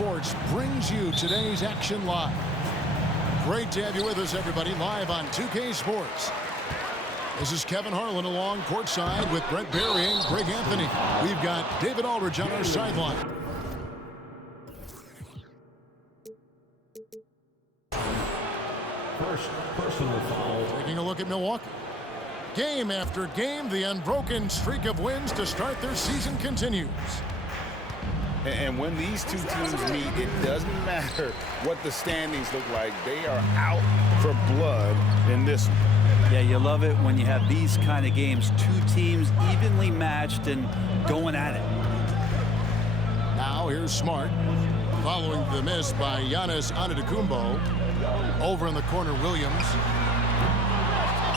Sports brings you today's action live. Great to have you with us, everybody, live on 2K Sports. This is Kevin Harlan along courtside with Brent Barry and Greg Anthony. We've got David Aldridge on our sideline. First personal foul. Taking a look at Milwaukee. Game after game, the unbroken streak of wins to start their season continues. And when these two teams meet, it doesn't matter what the standings look like. They are out for blood in this one. Yeah, you love it when you have these kind of games. Two teams evenly matched and going at it. Now here's Smart. Following the miss by Giannis Antetokounmpo. Over in the corner, Williams.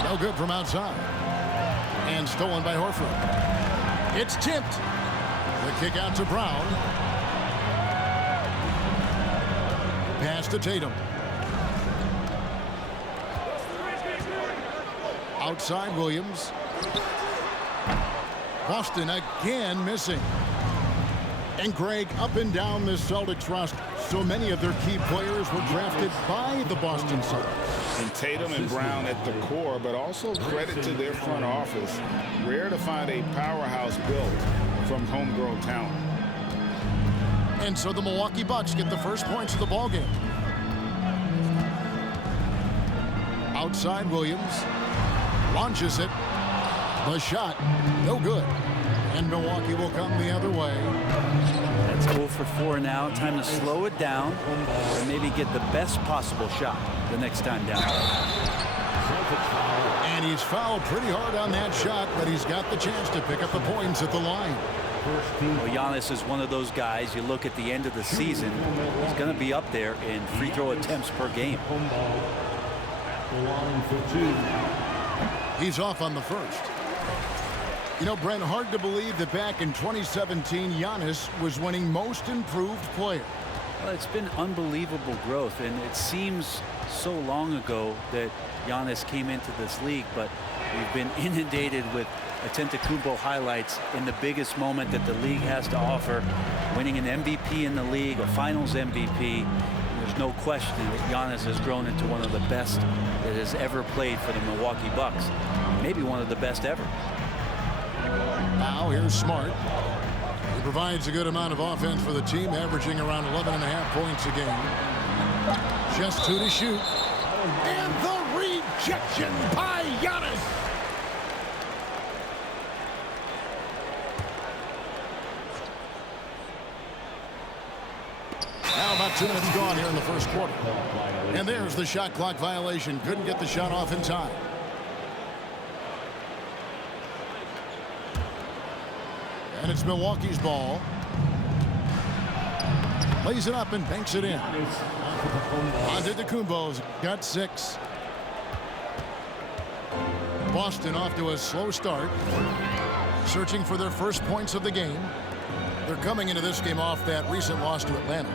No good from outside. And stolen by Horford. It's tipped. The kick out to Brown. Pass to Tatum. Outside Williams. Boston again missing. And Greg, up and down this Celtics roster, so many of their key players were drafted by the Boston Celtics. And Tatum and Brown at the core, but also credit to their front office. Rare to find a powerhouse built from homegrown talent. And so the Milwaukee Bucks get the first points of the ballgame. Outside Williams. Launches it. The shot, no good. And Milwaukee will come the other way. That's 0 for 4 now. Time to slow it down and maybe get the best possible shot the next time down. And he's fouled pretty hard on that shot, but he's got the chance to pick up the points at the line. Well, Giannis is one of those guys, you look at the end of the season, he's going to be up there in free throw attempts per game. He's off on the first. You know, Brent, hard to believe that back in 2017, Giannis was winning Most Improved Player. Well, it's been unbelievable growth, and it seems so long ago that Giannis came into this league, but we've been inundated with Antetokounmpo highlights in the biggest moment that the league has to offer, winning an MVP in the league, a Finals MVP. There's no question that Giannis has grown into one of the best that has ever played for the Milwaukee Bucks, maybe one of the best ever. Now here's Smart. He provides a good amount of offense for the team, averaging around 11.5 points a game. Just 2 to shoot. And the rejection by Giannis. Now about 2 minutes gone here in the first quarter. And there's the shot clock violation. Couldn't get the shot off in time. And it's Milwaukee's ball. Lays it up and banks it in. Antetokounmpo's got 6. Boston off to a slow start. Searching for their first points of the game. They're coming into this game off that recent loss to Atlanta.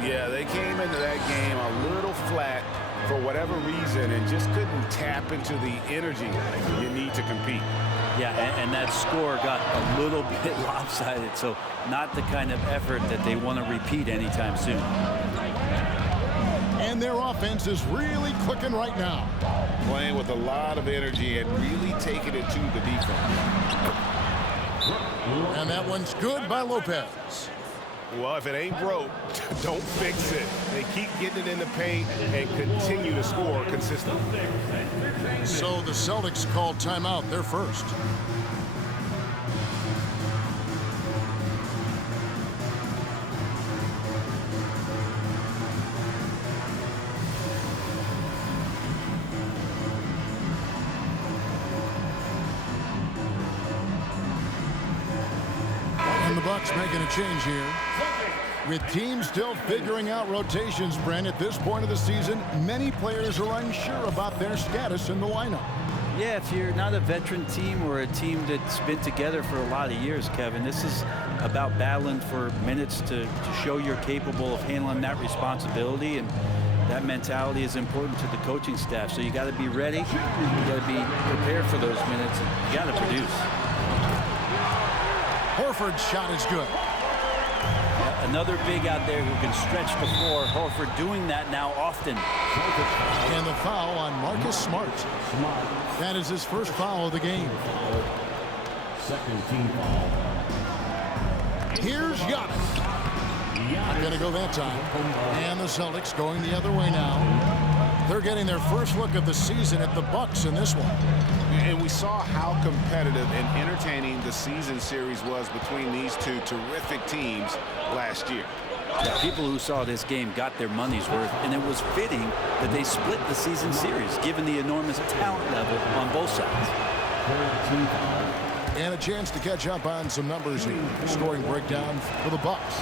Yeah, they came into that game a little flat for whatever reason and just couldn't tap into the energy you need to compete. Yeah, and that score got a little bit lopsided, so not the kind of effort that they want to repeat anytime soon. And their offense is really clicking right now. Playing with a lot of energy and really taking it to the defense. And that one's good by Lopez. Well, if it ain't broke, don't fix it. They keep getting it in the paint and continue to score consistently. So the Celtics called timeout, their first. And the Bucks making a change here. With teams still figuring out rotations, Brent, at this point of the season, many players are unsure about their status in the lineup. Yeah, if you're not a veteran team or a team that's been together for a lot of years, Kevin, this is about battling for minutes to show you're capable of handling that responsibility, and that mentality is important to the coaching staff. So you got to be ready, you got to be prepared for those minutes, and you got to produce. Horford's shot is good. another big out there who can stretch the floor. Horford doing that now often. And the foul on Marcus Smart. That is his first foul of the game. Second team foul. Here's Giannis. Not going to go that time. And the Celtics going the other way now. They're getting their first look of the season at the Bucks in this one. And we saw how competitive and entertaining the season series was between these two terrific teams last year. Yeah, people who saw this game got their money's worth, and it was fitting that they split the season series, given the enormous talent level on both sides. And a chance to catch up on some numbers here. Scoring breakdown for the Bucks.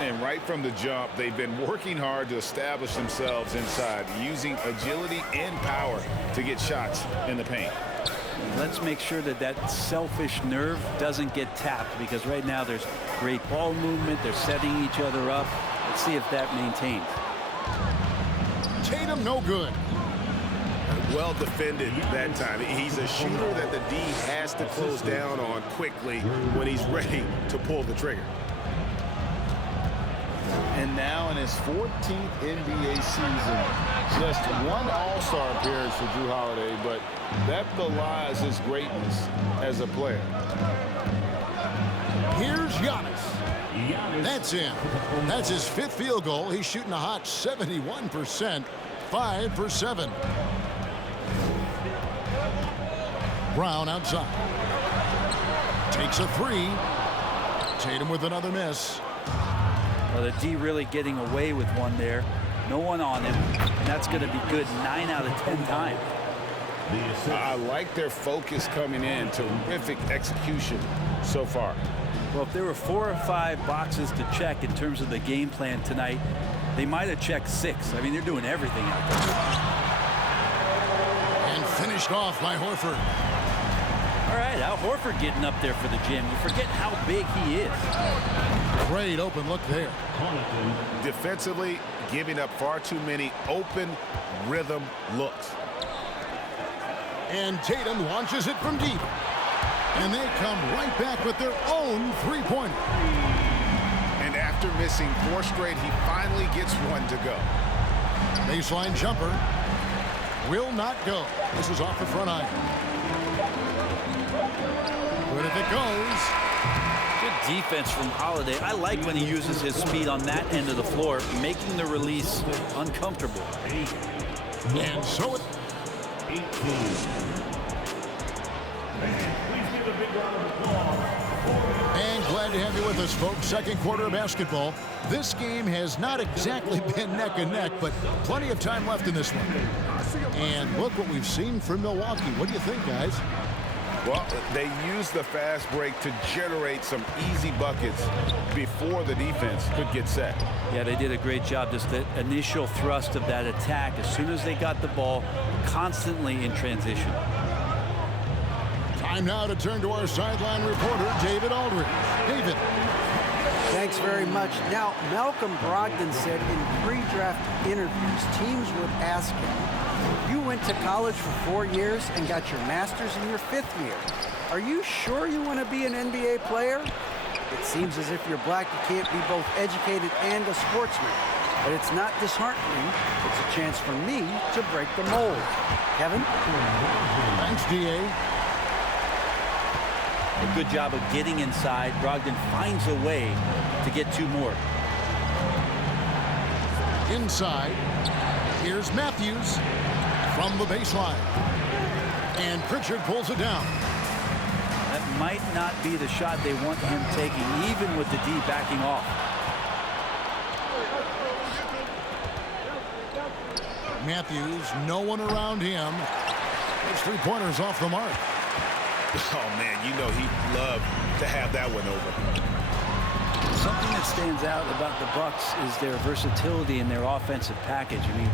And right from the jump, they've been working hard to establish themselves inside, using agility and power to get shots in the paint. Let's make sure that that selfish nerve doesn't get tapped, because right now there's great ball movement. They're setting each other up. Let's see if that maintains. Tatum, no good. Well defended that time. He's a shooter that the D has to close down on quickly when he's ready to pull the trigger. And now in his 14th NBA season, just one All-Star appearance for Jrue Holiday, but that belies his greatness as a player. Here's Giannis. That's him. That's his fifth field goal. He's shooting a hot 71%, 5 for 7. Brown outside. Takes a 3. Tatum with another miss. Well, the D really getting away with one there. No one on him. And that's going to be good 9 out of 10 times. I like their focus coming in. Terrific execution so far. Well, if there were 4 or 5 boxes to check in terms of the game plan tonight, they might have checked 6. I mean, they're doing everything out there. And finished off by Horford. All right, Al Horford getting up there for the gym. You forget how big he is. Great open look there. Defensively, giving up far too many open rhythm looks. And Tatum launches it from deep. And they come right back with their own three-pointer. And after missing 4 straight, he finally gets one to go. Baseline jumper will not go. This is off the front iron. But if it goes. Good defense from Holiday. I like when he uses his speed on that end of the floor, making the release uncomfortable. And so it. 18. Please give a big round of applause. And glad to have you with us, folks. Second quarter of basketball. This game has not exactly been neck and neck, but plenty of time left in this one. And look what we've seen from Milwaukee. What do you think, guys? Well, they used the fast break to generate some easy buckets before the defense could get set. Yeah, they did a great job. Just the initial thrust of that attack, as soon as they got the ball, constantly in transition. Time now to turn to our sideline reporter, David Aldridge. David. Thanks very much. Now, Malcolm Brogdon said in pre-draft interviews, teams would ask him, you went to college for 4 years and got your master's in your 5th year. Are you sure you want to be an NBA player? It seems as if you're black, you can't be both educated and a sportsman. But it's not disheartening. It's a chance for me to break the mold. Kevin? Thanks, D.A. A good job of getting inside. Brogdon finds a way to get 2 more. Inside, here's Matthews from the baseline. And Pritchard pulls it down. That might not be the shot they want him taking, even with the D backing off. Matthews, no one around him. Those 3-pointers off the mark. Oh, man, you know he'd love to have that one over. Something that stands out about the Bucks is their versatility in their offensive package. I mean,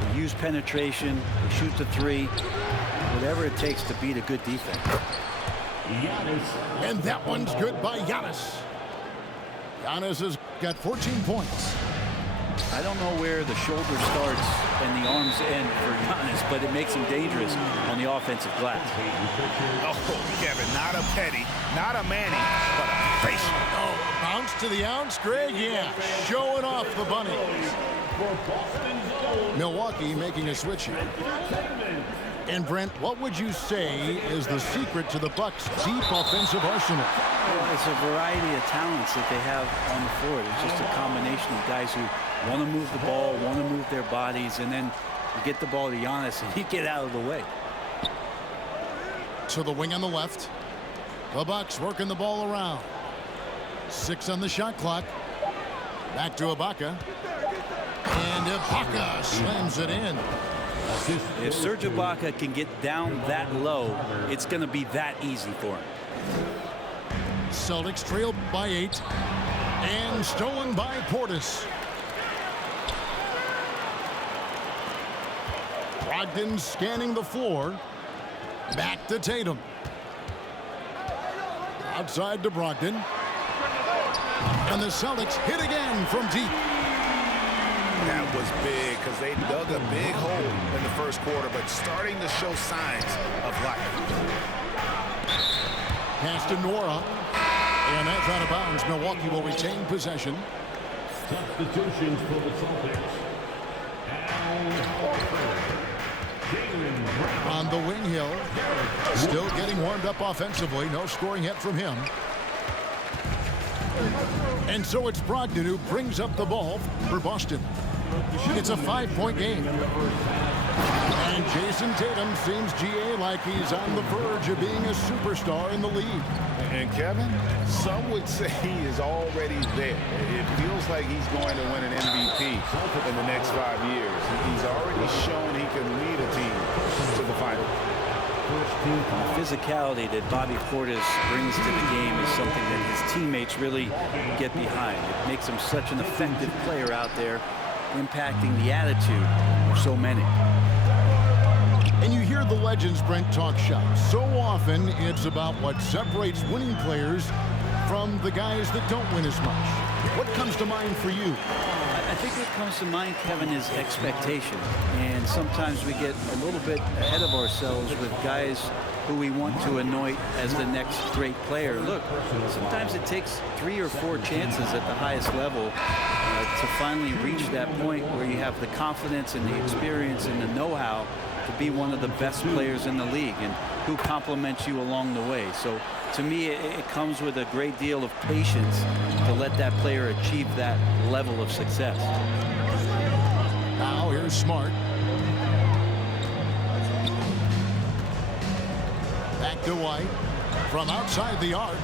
they use penetration, they shoot the 3, whatever it takes to beat a good defense. And that one's good by Giannis. Giannis has got 14 points. I don't know where the shoulder starts and the arms end for Giannis, but it makes him dangerous on the offensive glass. Oh, Kevin, not a Petty, not a Manning, but a Oh, bounce to the ounce, Greg. Yeah, showing off the bunnies. Milwaukee making a switch here. And Brent, what would you say is the secret to the Bucks' deep offensive arsenal? Well, it's a variety of talents that they have on the floor. It's just a combination of guys who want to move the ball, want to move their bodies, and then you get the ball to Giannis and you get out of the way. To the wing on the left. The Bucks working the ball around. 6 on the shot clock. Back to Ibaka. And Ibaka slams it in. If Serge Ibaka can get down that low, it's going to be that easy for him. Celtics trail by 8. And stolen by Portis. Brogdon scanning the floor. Back to Tatum. Outside to Brogdon. And the Celtics hit again from deep. That was big because they dug a big hole in the first quarter, but starting to show signs of life. Pass to Nora. And that's out of bounds. Milwaukee will retain possession. Substitutions for the Celtics. Al Horford. Jaylen Brown. On the wing, Hill. Still getting warmed up offensively. No scoring yet from him. And so it's Brogdon who brings up the ball for Boston. It's a 5-point game. And Jason Tatum seems, GA, like he's on the verge of being a superstar in the league. And Kevin, some would say he is already there. It feels like he's going to win an MVP in the next 5 years. He's already shown he can lead a team to the finals. The physicality that Bobby Portis brings to the game is something that his teammates really get behind. It makes him such an effective player out there, impacting the attitude of so many. And you hear the legends, Brent, talk shop. So often it's about what separates winning players from the guys that don't win as much. What comes to mind for you? I think what comes to mind, Kevin, is expectation. And sometimes we get a little bit ahead of ourselves with guys who we want to anoint as the next great player. Look, sometimes it takes 3 or 4 chances at the highest level to finally reach that point where you have the confidence and the experience and the know-how to be one of the best players in the league and who compliments you along the way. So to me, it comes with a great deal of patience to let that player achieve that level of success. Now here's Smart. Back to White from outside the arc.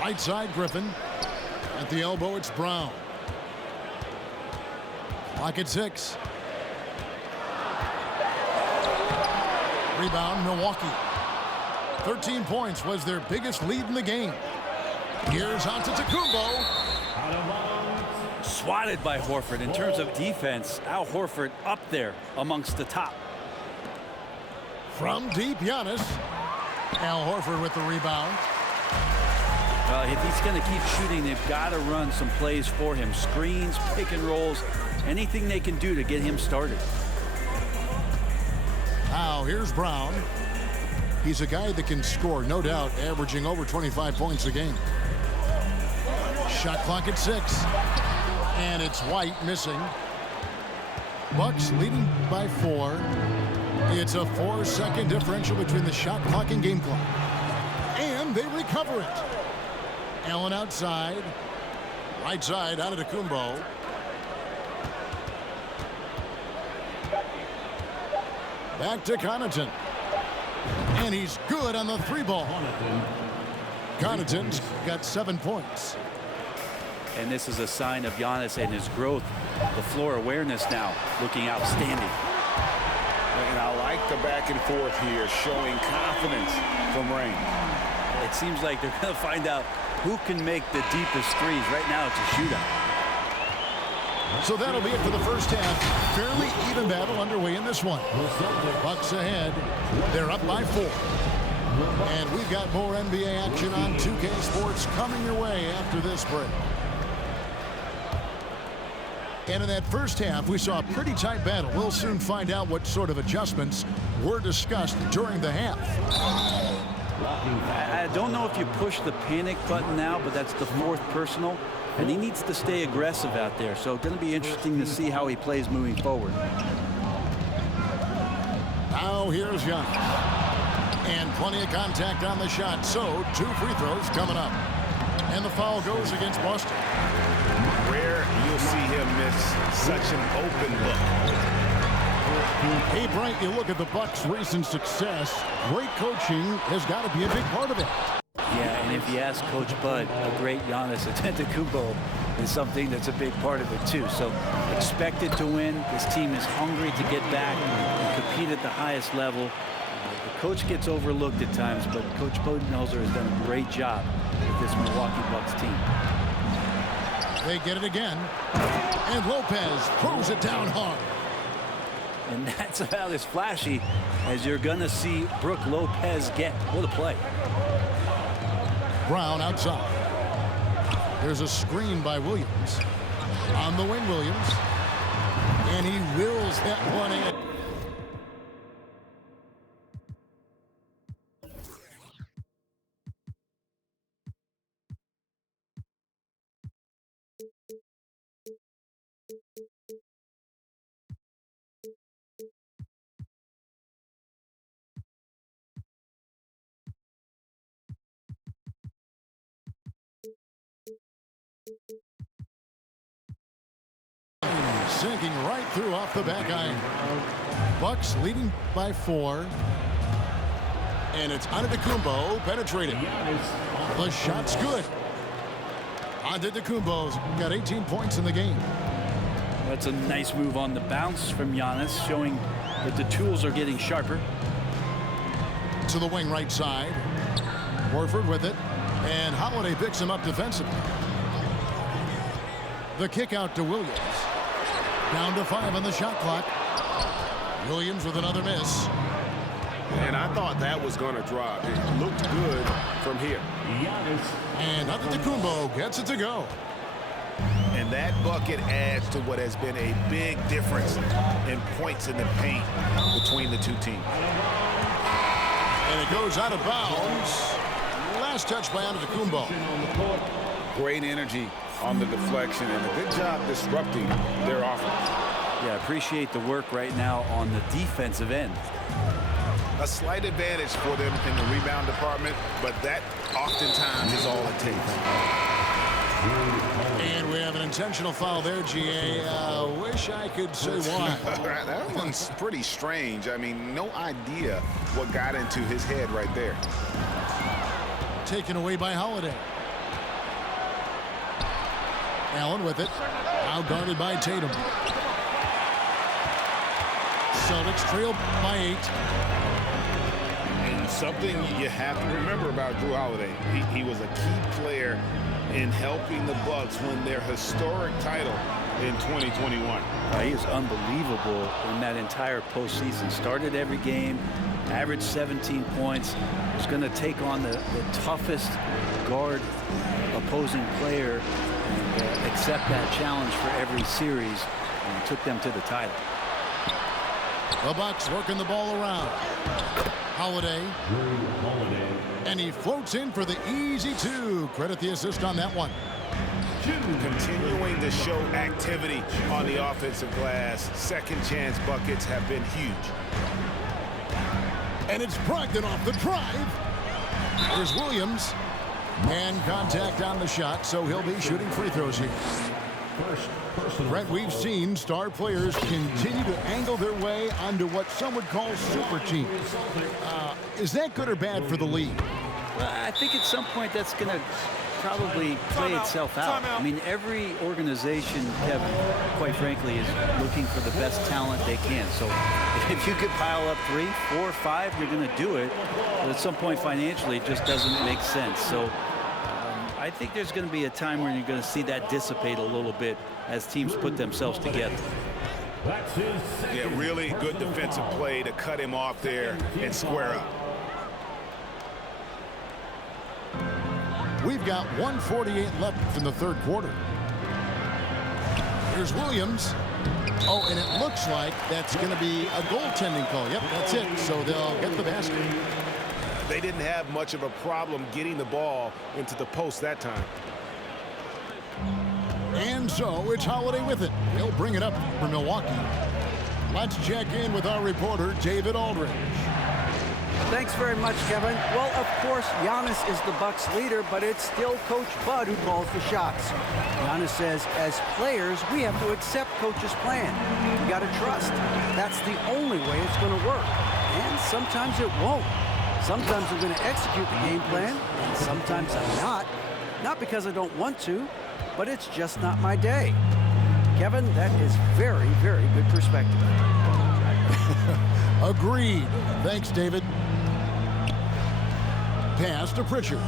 Right side, Griffin. At the elbow, it's Brown. Clock at 6. Rebound, Milwaukee. 13 points was their biggest lead in the game. Here's Antetokounmpo. Swatted by Horford. In terms of defense, Al Horford up there amongst the top. From deep, Giannis. Al Horford with the rebound. Well, if he's going to keep shooting, they've got to run some plays for him. Screens, pick and rolls, anything they can do to get him started. Now here's Brown. He's a guy that can score, no doubt, averaging over 25 points a game. Shot clock at 6. And it's White missing. Bucks leading by 4. It's a 4-second differential between the shot clock and game clock. And they recover it. Allen outside. Right side, Antetokounmpo. Back to Connaughton. And he's good on the 3-ball. Connaughton's got 7 points. And this is a sign of Giannis and his growth. The floor awareness now looking outstanding. And I like the back and forth here, showing confidence from Rain. It seems like they're going to find out who can make the deepest threes. Right now it's a shootout. So that'll be it for the first half. Fairly even battle underway in this one. Bucks ahead. They're up by 4. And we've got more NBA action on 2K Sports coming your way after this break. And in that first half, we saw a pretty tight battle. We'll soon find out what sort of adjustments were discussed during the half. I don't know if you push the panic button now, but that's the 4th personal, and he needs to stay aggressive out there. So it's going to be interesting to see how he plays moving forward. Now here's Giannis. And plenty of contact on the shot, so 2 free throws coming up. And the foul goes against Boston. Rare you'll see him miss such an open look. Hey, Bright, you look at the Bucks' recent success. Great coaching has got to be a big part of it. Yeah, and if you ask Coach Bud, a great Giannis Antetokounmpo is something that's a big part of it too. So expected to win. This team is hungry to get back and compete at the highest level. The coach gets overlooked at times, but Coach Budenholzer has done a great job with this Milwaukee Bucks team. They get it again, and Lopez throws it down hard. And that's about as flashy as you're going to see Brook Lopez get. What a play. Brown outside. There's a screen by Williams. On the wing, Williams. And he wills that one in. Sinking right through off the back iron. Bucks leading by 4. And it's Antetokounmpo penetrating. The shot's good. Antetokounmpo's got 18 points in the game. That's a nice move on the bounce from Giannis, showing that the tools are getting sharper. To the wing right side. Horford with it. And Holiday picks him up defensively. The kick out to Williams. Down to 5 on the shot clock. Williams with another miss. And I thought that was going to drop. It looked good from here. And Antetokounmpo gets it to go. And that bucket adds to what has been a big difference in points in the paint between the two teams. And it goes out of bounds. Last touch by Antetokounmpo. Great energy on the deflection and a good job disrupting their offense. Yeah, appreciate the work right now on the defensive end. A slight advantage for them in the rebound department, but that oftentimes is all it takes. And we have an intentional foul there, GA. Wish I could say why. That one's pretty strange. I mean, no idea what got into his head right there. Taken away by Holiday. Allen with it. Now guarded by Tatum. Celtics trail by 8. And something you have to remember about Jrue Holiday. He was a key player in helping the Bucks win their historic title in 2021. He is unbelievable in that entire postseason. Started every game, averaged 17 points. Was going to take on the toughest guard opposing player and accept that challenge for every series, and took them to the title. The Bucks working the ball around. Holiday. And he floats in for the easy 2. Credit the assist on that one. Continuing to show activity on the offensive glass. Second chance buckets have been huge. And it's Brogdon off the drive. There's Williams. And contact on the shot, so he'll be shooting free throws here. Brent, we've seen star players continue to angle their way onto what some would call super teams. Is that good or bad for the league? Well, I think at some point that's going to probably play itself out. I mean, every organization, Kevin, quite frankly, is looking for the best talent they can. So if you could pile up 3, 4, 5, you're going to do it. But at some point financially, it just doesn't make sense. So I think there's going to be a time when you're going to see that dissipate a little bit as teams put themselves together. Yeah, really good defensive play to cut him off there and square up. We've got 1:48 left in the third quarter. Here's Williams. Oh, and it looks like that's going to be a goaltending call. Yep, that's it. So they'll get the basket. They didn't have much of a problem getting the ball into the post that time. And so it's Holiday with it. He'll bring it up for Milwaukee. Let's check in with our reporter, David Aldridge. Thanks very much, Kevin. Well, of course, Giannis is the Bucks leader, but it's still Coach Bud who calls the shots. Giannis says, as players, we have to accept Coach's plan. We got to trust. That's the only way it's going to work. And sometimes it won't. Sometimes I'm going to execute the game plan, and sometimes I'm not. Not because I don't want to, but it's just not my day. Kevin, that is very, very good perspective. Agreed. Thanks, David. Pass to Pritchard.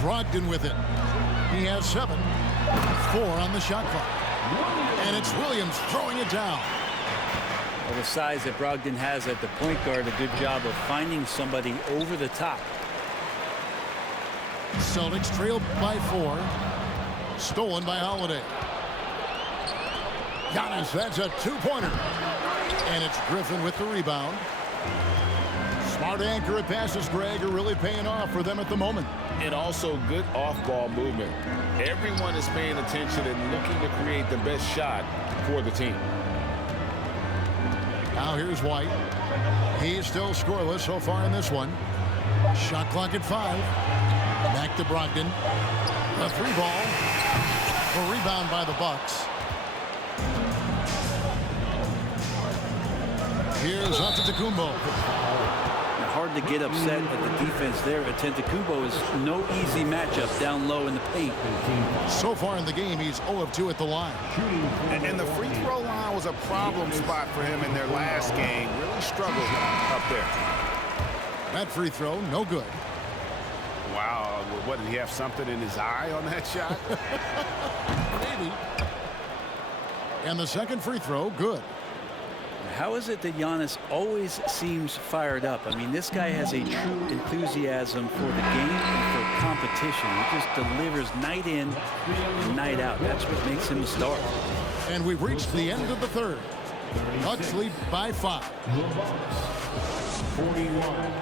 Brogdon with it. He has 7. 4 on the shot clock. And it's Williams throwing it down. Well, the size that Brogdon has at the point guard, a good job of finding somebody over the top. Celtics trail by 4. Stolen by Holiday. Giannis, that's a 2-pointer. And it's Griffin with the rebound. Smart accurate passes, Greg, are really paying off for them at the moment. And also good off-ball movement. Everyone is paying attention and looking to create the best shot for the team. Now here's White. He's still scoreless so far in this one. Shot clock at 5. Back to Brogdon. A 3-ball. A rebound by the Bucks. Here's Antetokounmpo. Hard to get upset at the defense there. Antetokounmpo is no easy matchup down low in the paint. So far in the game, he's 0 of 2 at the line. And the free throw line was a problem spot for him in their last game. Really struggled up there. That free throw, no good. Wow, what, did he have something in his eye on that shot? Maybe. And the second free throw, good. How is it that Giannis always seems fired up? I mean, this guy has a true enthusiasm for the game and for competition. He just delivers night in and night out. That's what makes him a star. And we've reached the end of the third. Bucks lead by 5. 41.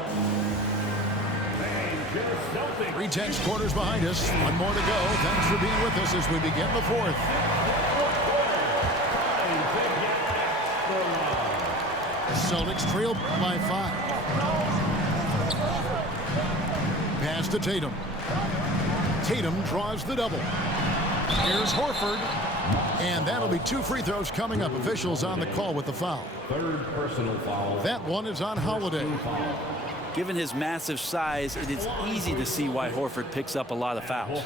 3/10 quarters behind us. One more to go. Thanks for being with us as we begin the fourth. Celtics trail by 5. Pass to Tatum. Tatum draws the double. Here's Horford. And that'll be 2 free throws coming up. Officials on the call with the foul. Third personal foul. That one is on Holiday. Given his massive size, it is easy to see why Horford picks up a lot of fouls.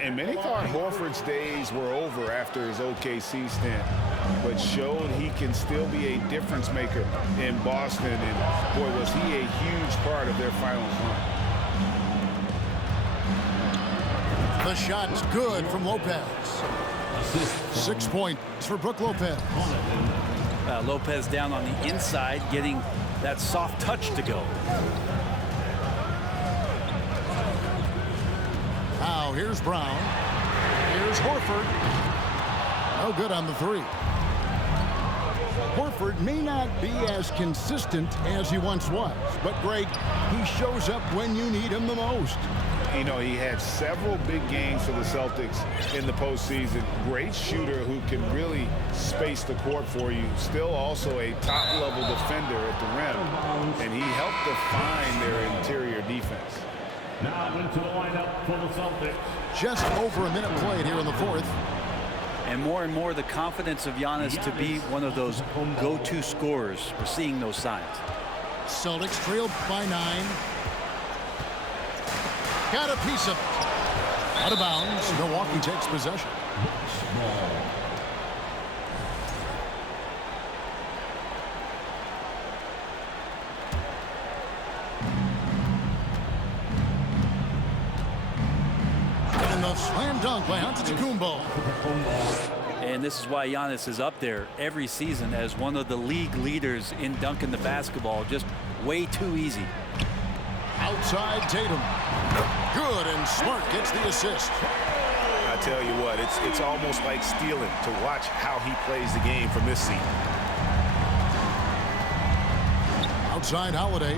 And many thought Horford's days were over after his OKC stint, but showed he can still be a difference maker in Boston. And boy, was he a huge part of their finals run. The shot's good from Lopez. 6 points for Brook Lopez. Lopez down on the inside, getting that soft touch to go. Now here's Brown. Here's Horford. No good on the 3. Horford may not be as consistent as he once was, but Greg, he shows up when you need him the most. You know, he had several big games for the Celtics in the postseason. Great shooter who can really space the court for you. Still also a top-level defender at the rim. And he helped define their interior defense. Now into the lineup for the Celtics. Just over a minute played here in the fourth. And more the confidence of Giannis to be one of those go-to scorers. We're seeing those signs. Celtics trailed by 9. Got a piece of it. Out of bounds. Milwaukee takes possession. And the slam dunk by Antetokounmpo. And this is why Giannis is up there every season as one of the league leaders in dunking the basketball. Just way too easy. Outside Tatum. Good, and Smart gets the assist. I tell you what, it's almost like stealing to watch how he plays the game from this seat. Outside Holiday.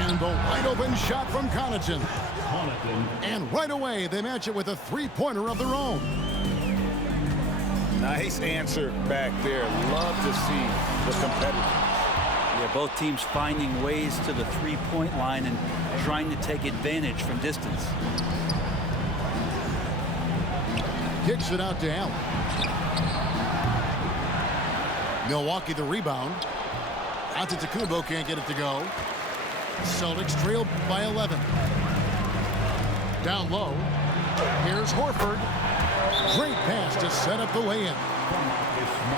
And the wide open shot from Connaughton. And right away, they match it with a three-pointer of their own. Nice answer back there. Love to see the competitors. Yeah, both teams finding ways to the three-point line and trying to take advantage from distance. Kicks it out to Allen. Milwaukee the rebound. Antetokounmpo can't get it to go. Celtics trail by 11. Down low. Here's Horford. Great pass to set up the lay-in.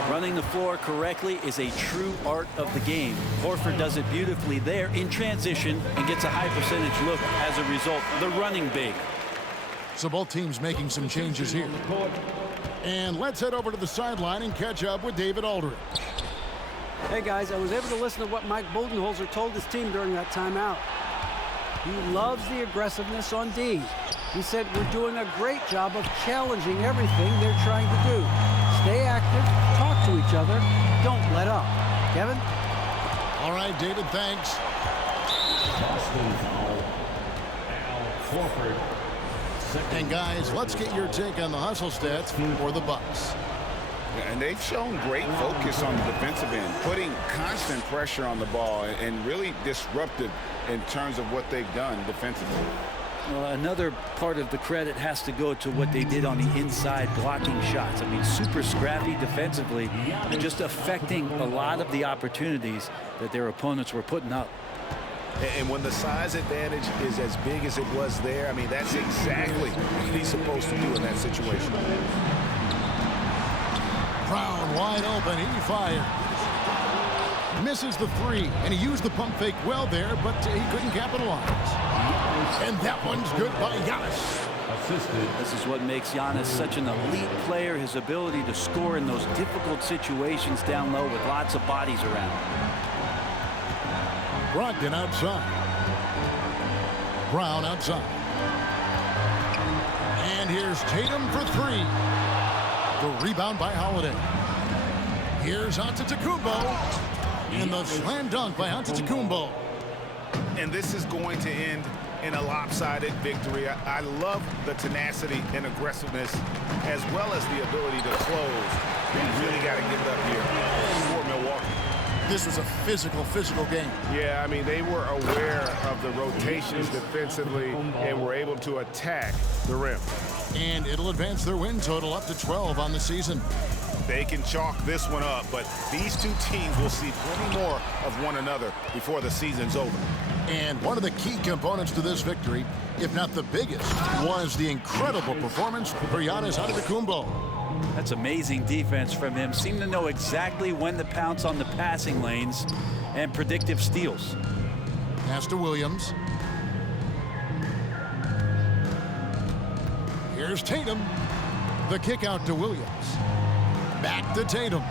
Running the floor correctly is a true art of the game. Horford does it beautifully there in transition and gets a high percentage look as a result. The running big. So both teams making some changes here. And let's head over to the sideline and catch up with David Aldridge. Hey guys, I was able to listen to what Mike Budenholzer told his team during that timeout. He loves the aggressiveness on D. He said we're doing a great job of challenging everything they're trying to do. Stay active, talk to each other, don't let up. Kevin? All right, David, thanks. Boston foul. Al Horford. And guys, let's get your take on the hustle stats for the Bucks. And they've shown great focus on the defensive end, putting constant pressure on the ball and really disruptive in terms of what they've done defensively. Well, another part of the credit has to go to what they did on the inside blocking shots. I mean, super scrappy defensively and just affecting a lot of the opportunities that their opponents were putting up. And when the size advantage is as big as it was there, I mean, that's exactly what he's supposed to do in that situation. Brown wide open, he fired. Misses the three, and he used the pump fake well there, but he couldn't capitalize. And that one's good by Giannis. This is what makes Giannis such an elite player, his ability to score in those difficult situations down low with lots of bodies around. Brogdon outside. Brown outside. And here's Tatum for three. The rebound by Holiday. Here's Antetokounmpo. And the slam dunk by Antetokounmpo. And this is going to end in a lopsided victory. I love the tenacity and aggressiveness as well as the ability to close. You really got to give it up here for Milwaukee. This was a physical game. Yeah, I mean, they were aware of the rotations defensively and were able to attack the rim. And it'll advance their win total up to 12 on the season. They can chalk this one up, but these two teams will see plenty more of one another before the season's over. And one of the key components to this victory, if not the biggest, was the incredible performance for Giannis Antetokounmpo. That's amazing defense from him. Seemed to know exactly when to pounce on the passing lanes and predictive steals. Pass to Williams. Here's Tatum. The kick out to Williams. Back to Tatum.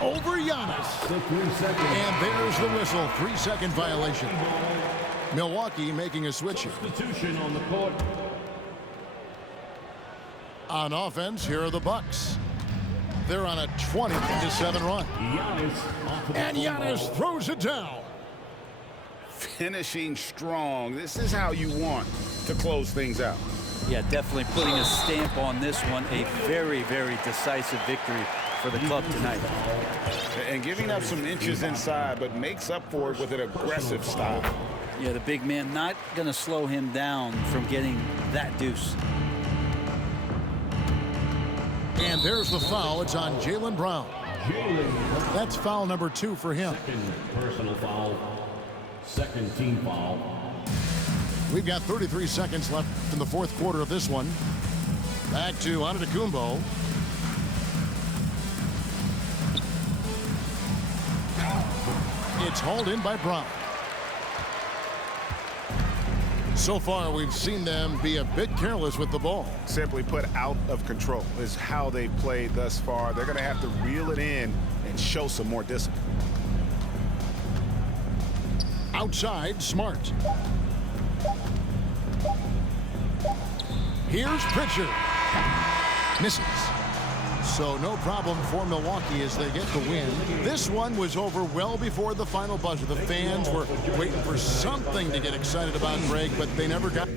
Over Giannis. And there's the whistle. 3-second violation. Milwaukee making a switch here. Substitution on the court. On offense, here are the Bucks. They're on a 20-7 run. And Giannis throws it down. Finishing strong. This is how you want to close things out. Yeah, definitely putting a stamp on this one. A very, very decisive victory for the club tonight. And giving up some inches inside, but makes up for it with an aggressive style. Yeah, the big man not going to slow him down from getting that deuce. And there's the foul. It's on Jaylen Brown. That's foul number 2 for him. Second personal foul. Second team foul. We've got 33 seconds left in the fourth quarter of this one. Back to Antetokounmpo. It's hauled in by Brown. So far, we've seen them be a bit careless with the ball. Simply put, out of control is how they've played thus far. They're going to have to reel it in and show some more discipline. Outside, Smart. Here's Pritchard. Misses. So no problem for Milwaukee as they get the win. This one was over well before the final buzzer. The fans were waiting for something to get excited about, Greg, but they never got.